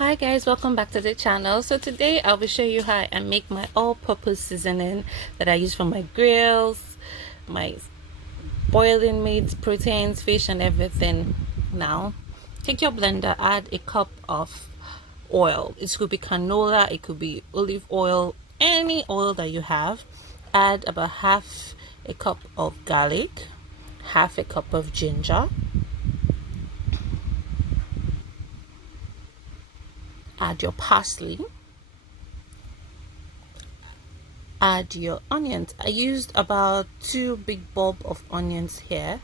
Hi guys, welcome back to the channel. So today I'll be showing you how I make my all-purpose seasoning that I use for my grills, my boiling meat, proteins, fish and everything. Now take your blender, add a cup of oil. It could be canola, it could be olive oil, any oil that you have. Add about half a cup of garlic, half a cup of ginger, add your parsley, add your onions. I used about 2 big bulb of onions here.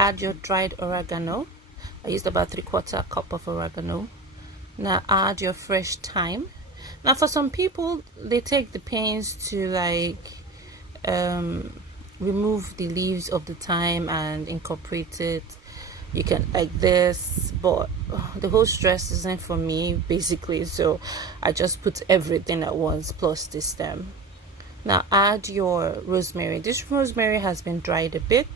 Add your dried oregano. I used about 3/4 cup of oregano. Now add your fresh thyme. Now for some people, they take the pains to remove the leaves of the thyme and incorporate it. You can like this, but the whole stress isn't for me basically, so I just put everything at once plus the stem. Now add your rosemary. This rosemary has been dried a bit,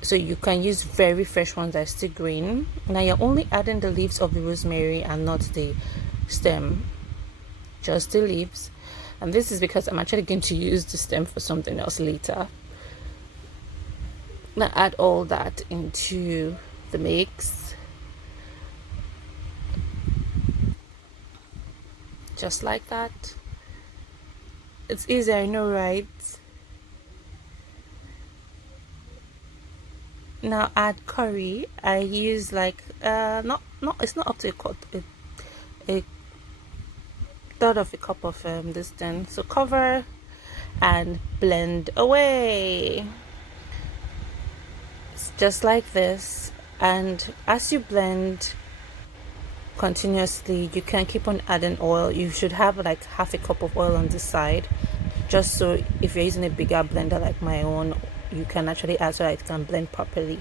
so you can use very fresh ones that are still green. Now you're only adding the leaves of the rosemary and not the stem, just the leaves. And this is because I'm actually going to use the stem for something else later. Now add all that into the mix, just like that. It's easy, I know, right? Now add curry. I use like not it's not up to a third of a cup of this thing. So cover and blend away. Just like this, and as you blend continuously, you can keep on adding oil. You should have like half a cup of oil on this side, just so if you're using a bigger blender like my own, you can actually add so that it can blend properly.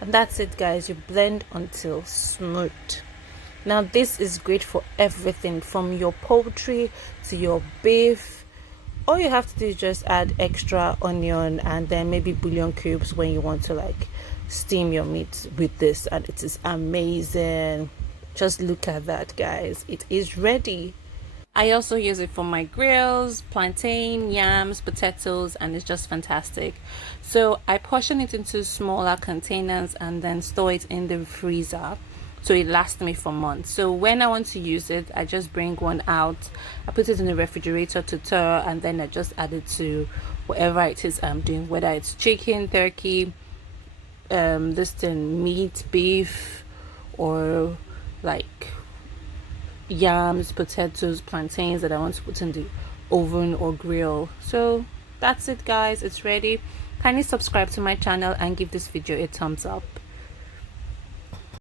And that's it guys, you blend until smooth. Now this is great for everything from your poultry to your beef. All you have to do is just add extra onion and then maybe bouillon cubes when you want to like steam your meat with this, and it is amazing. Just look at that guys, it is ready. I also use it for my grills, plantain, yams, potatoes, and it's just fantastic. So I portion it into smaller containers and then store it in the freezer so it lasts me for months. So when I want to use it, I just bring one out, I put it in the refrigerator to thaw, and then I just add it to whatever it is I'm doing, whether it's chicken, turkey, this thing, meat, beef, or like yams, potatoes, plantains that I want to put in the oven or grill. So that's it guys, it's ready. Kindly subscribe to my channel and give this video a thumbs up.